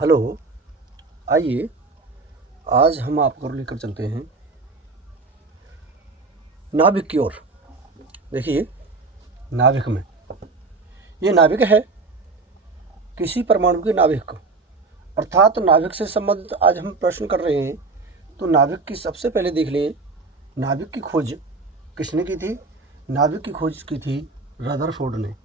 Hello, आइए आज हम आपको लेकर चलते हैं नाभिक की ओर। देखिए, नाभिक में ये नाभिक है, किसी परमाणु के नाभिक, अर्थात नाभिक से संबंधित आज हम प्रश्न कर रहे हैं। तो नाभिक की सबसे पहले देख लें, नाभिक की खोज किसने की थी? नाभिक की खोज की थी रदरफोर्ड ने।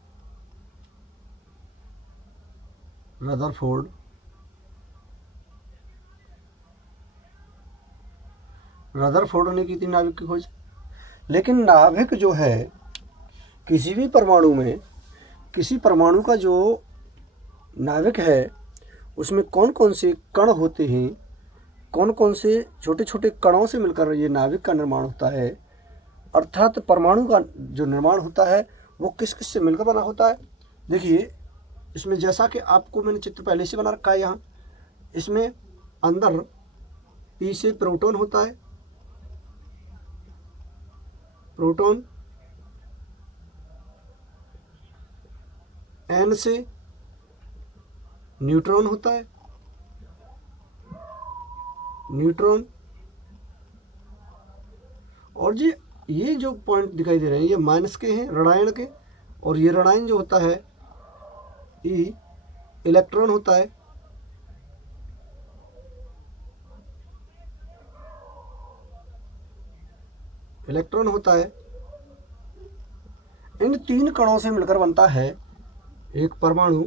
रदरफोर्ड ने की थी नाभिक की खोज। लेकिन नाभिक जो है, किसी भी परमाणु में, किसी परमाणु का जो नाभिक है उसमें कौन कौन से कण होते हैं, कौन कौन से छोटे छोटे कणों से मिलकर ये नाभिक का निर्माण होता है, अर्थात परमाणु का जो निर्माण होता है वो किस किस से मिलकर बना होता है। देखिए, इसमें जैसा कि आपको मैंने चित्र पहले से बना रखा है, यहाँ इसमें अंदर पी से प्रोटॉन होता है, प्रोटॉन, एन से न्यूट्रॉन होता है, न्यूट्रॉन, और ये जो पॉइंट दिखाई दे रहे हैं ये माइनस के हैं, ऋणायन के, और ये ऋणायन जो होता है ई इलेक्ट्रॉन होता है। इलेक्ट्रॉन होता है। इन तीन कणों से मिलकर बनता है एक परमाणु।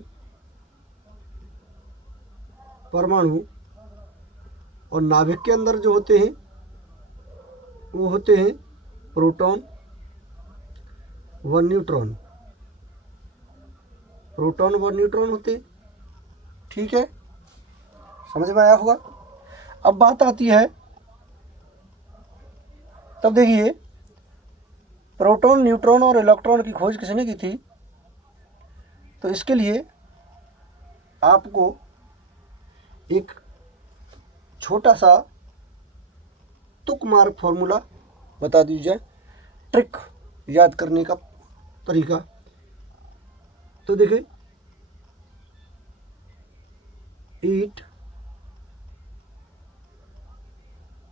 और नाभिक के अंदर जो होते हैं वो होते हैं प्रोटॉन व न्यूट्रॉन। प्रोटॉन व न्यूट्रॉन होते, ठीक है, समझ में आया होगा। अब बात आती है, तब देखिए, प्रोटॉन, न्यूट्रॉन और इलेक्ट्रॉन की खोज किसने की थी? तो इसके लिए आपको एक छोटा सा तुक मार फॉर्मूला बता दीजिए, ट्रिक याद करने का तरीका। तो देखिए, ईट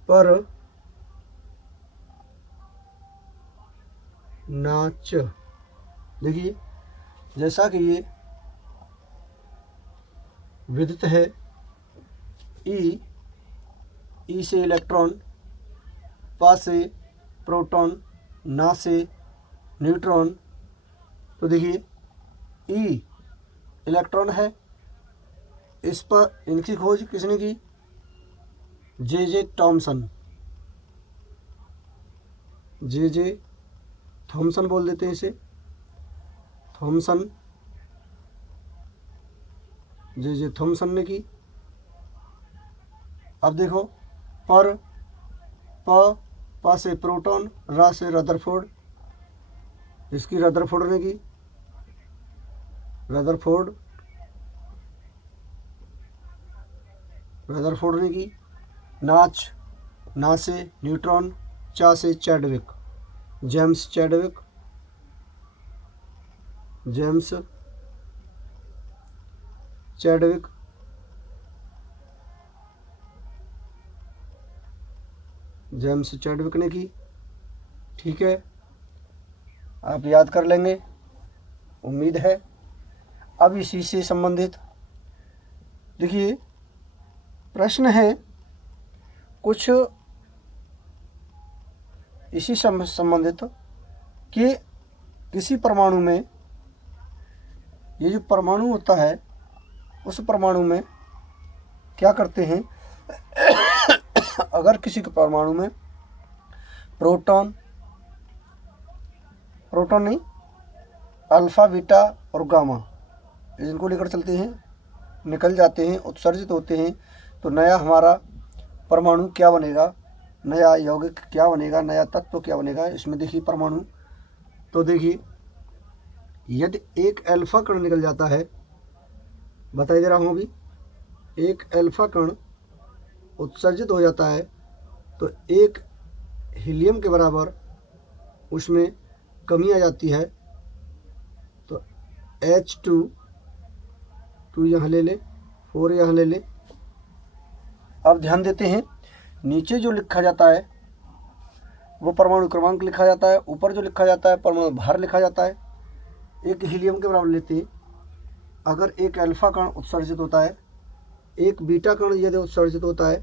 पर नाच। देखिए, जैसा कि ये विदित है, ई से इलेक्ट्रॉन, पा से प्रोटॉन, ना से न्यूट्रॉन। तो देखिए, ई इलेक्ट्रॉन है, इस पर इनकी खोज किसने की? J Thomson. जे थॉमसन बोल देते हैं इसे, थॉमसन, जे थॉमसन ने की। अब देखो, पा से प्रोटॉन, रा से रदरफोर्ड, इसकी रदरफोर्ड ने की, रदरफोर्ड ने की। नाच, ना से न्यूट्रॉन, चा से Chadwick, James Chadwick, James Chadwick. James Chadwick ने की, ठीक है, आप याद कर लेंगे, उम्मीद है। अब इसी से संबंधित देखिए प्रश्न है कुछ इसी संबंधित कि किसी परमाणु में, ये जो परमाणु होता है उस परमाणु में क्या करते हैं अगर किसी के परमाणु में प्रोटॉन नहीं, अल्फा, बीटा और गामा, इनको लेकर चलते हैं, निकल जाते हैं, उत्सर्जित होते हैं, तो नया हमारा परमाणु क्या बनेगा, नया यौगिक क्या बनेगा, नया तत्व क्या बनेगा। इसमें देखिए परमाणु, तो देखिए, यदि एक अल्फा कण निकल जाता है, बताई दे रहा हूँ अभी, एक अल्फा कण उत्सर्जित हो जाता है तो एक हीलियम के बराबर उसमें कमी आ जाती है, तो H2 यहाँ ले ले 4 यहाँ ले ले। अब ध्यान देते हैं, नीचे जो लिखा जाता है वो परमाणु क्रमांक लिखा जाता है, ऊपर जो लिखा जाता है परमाणु भार लिखा जाता है। एक हीलियम के बराबर लेते हैं। अगर एक अल्फा कण उत्सर्जित होता है, एक बीटा कण यदि उत्सर्जित होता है,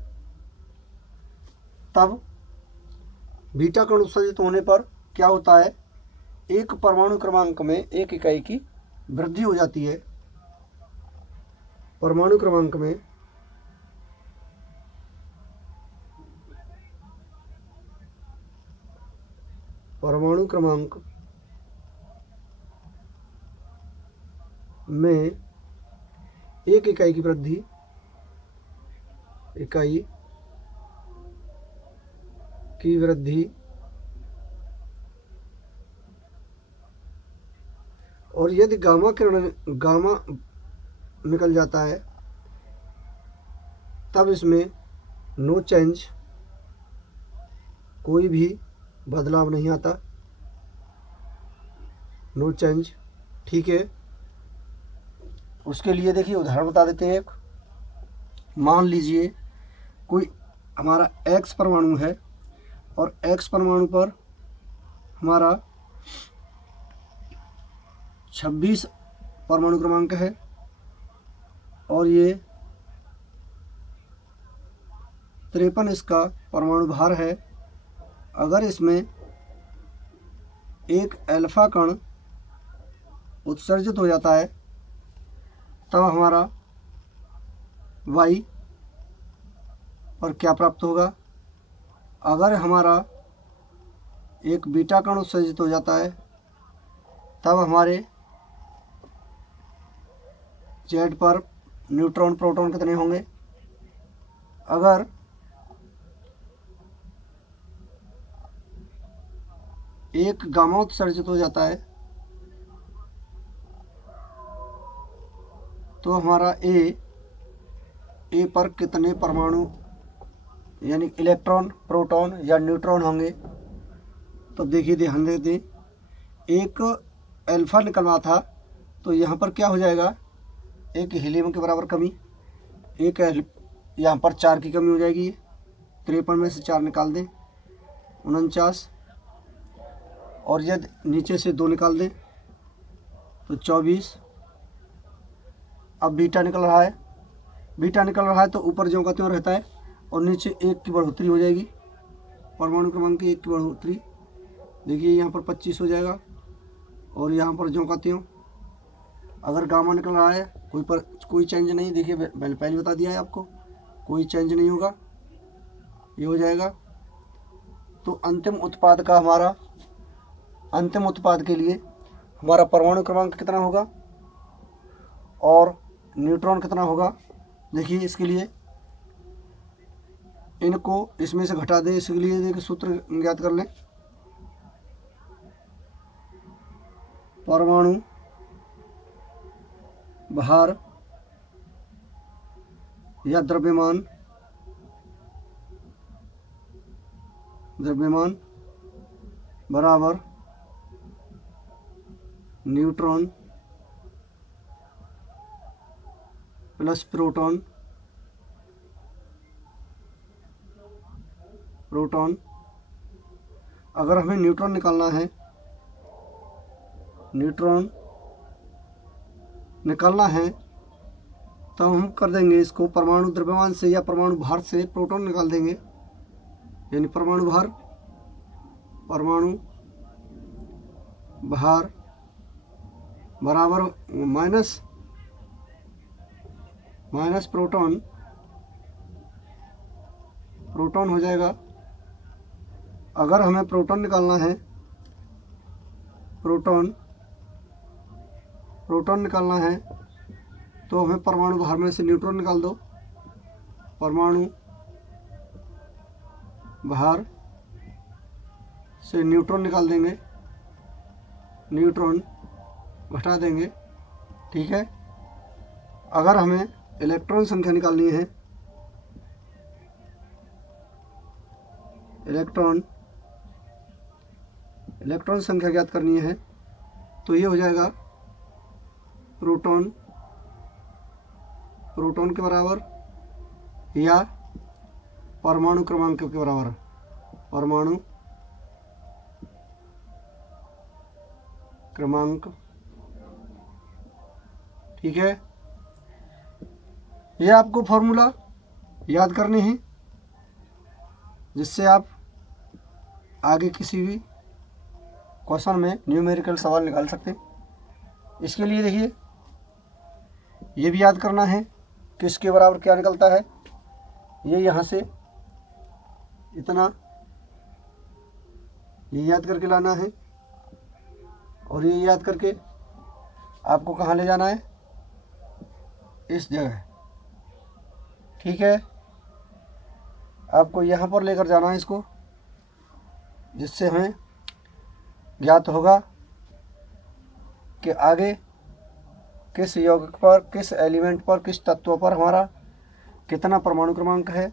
तब बीटा कण उत्सर्जित होने पर क्या होता है, एक परमाणु क्रमांक में 1 इकाई की वृद्धि हो जाती है। परमाणु क्रमांक में परमाणु क्रमांक में 1 इकाई की वृद्धि, इकाई की वृद्धि, और यदि गामा किरण गामा निकल जाता है तब इसमें नो चेंज, कोई भी बदलाव नहीं आता, नो चेंज। ठीक है, उसके लिए देखिए उदाहरण बता देते हैं। एक मान लीजिए कोई हमारा X परमाणु है और X परमाणु पर हमारा 26 परमाणु क्रमांक है और ये 53 इसका परमाणु भार है। अगर इसमें एक अल्फा कण उत्सर्जित हो जाता है तब हमारा Y पर क्या प्राप्त होगा। अगर हमारा एक बीटा कण उत्सर्जित हो जाता है तब हमारे Z पर न्यूट्रॉन प्रोटॉन कितने होंगे। अगर एक गामा उत्सर्जित हो जाता है तो हमारा ए पर कितने परमाणु यानी इलेक्ट्रॉन प्रोटॉन या न्यूट्रॉन होंगे। तो देखिए ध्यान दे दें, एक अल्फा निकलवा था तो यहाँ पर क्या हो जाएगा, एक हीलियम के बराबर कमी, एक यहाँ पर 4 की कमी हो जाएगी। 53 में से 4 निकाल दें 49, और यदि नीचे से 2 निकाल दें तो 24। अब बीटा निकल रहा है, बीटा निकल रहा है तो ऊपर ज्यों का त्यों रहता है और नीचे 1 की बढ़ोतरी हो जाएगी, परमाणु क्रमांक की 1 की बढ़ोतरी। देखिए यहाँ पर 25 हो जाएगा और यहाँ पर ज्यों का त्यों। अगर गामा निकल रहा है कोई चेंज नहीं, देखिए मैंने पहले बता दिया है आपको, कोई चेंज नहीं होगा, ये हो जाएगा। तो अंतिम उत्पाद के लिए हमारा परमाणु क्रमांक कितना होगा और न्यूट्रॉन कितना होगा। देखिए इसके लिए इनको इसमें से घटा दें, इसके लिए देखिए सूत्र ज्ञात कर लें। परमाणु भार या द्रव्यमान बराबर न्यूट्रॉन प्लस प्रोटॉन। अगर हमें न्यूट्रॉन निकालना है तो हम कर देंगे इसको परमाणु द्रव्यमान से या परमाणु भार से प्रोटॉन निकाल देंगे, यानी परमाणु भार बराबर माइनस प्रोटॉन हो जाएगा। अगर हमें प्रोटॉन निकालना है तो हमें परमाणु भार में से न्यूट्रॉन निकाल दो, परमाणु भार से न्यूट्रॉन निकाल देंगे, न्यूट्रॉन घटा देंगे। ठीक है, अगर हमें इलेक्ट्रॉन संख्या निकालनी है, इलेक्ट्रॉन संख्या ज्ञात करनी है, तो ये हो जाएगा प्रोटॉन प्रोटॉन के बराबर या परमाणु क्रमांक के बराबर, परमाणु क्रमांक। ठीक है, ये आपको फॉर्मूला याद करने हैं जिससे आप आगे किसी भी क्वेश्चन में न्यूमेरिकल सवाल निकाल सकते हैं। इसके लिए देखिए, ये भी याद करना है कि इसके बराबर क्या निकलता है। ये यहाँ से इतना, ये याद करके लाना है और ये याद करके आपको कहाँ ले जाना है, इस जगह। ठीक है, आपको यहाँ पर लेकर जाना है इसको, जिससे हमें ज्ञात होगा कि आगे किस यौगिक पर, किस एलिमेंट पर, किस तत्व पर हमारा कितना परमाणु क्रमांक है,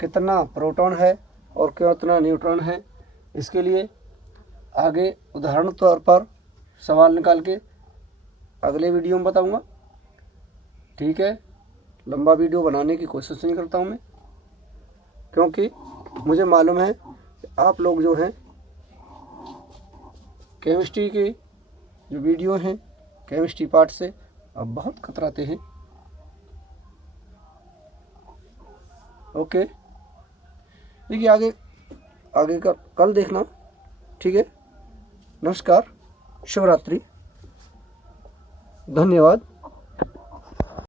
कितना प्रोटॉन है और कितना न्यूट्रॉन है। इसके लिए आगे उदाहरण तौर पर सवाल निकाल के अगले वीडियो में बताऊंगा। ठीक है, लंबा वीडियो बनाने की कोशिश नहीं करता हूं मैं, क्योंकि मुझे मालूम है कि आप लोग जो हैं केमिस्ट्री के जो वीडियो हैं, केमिस्ट्री पार्ट से अब बहुत कतराते हैं। ओके, देखिए आगे का कल देखना। ठीक है, नमस्कार, शिवरात्रि, धन्यवाद।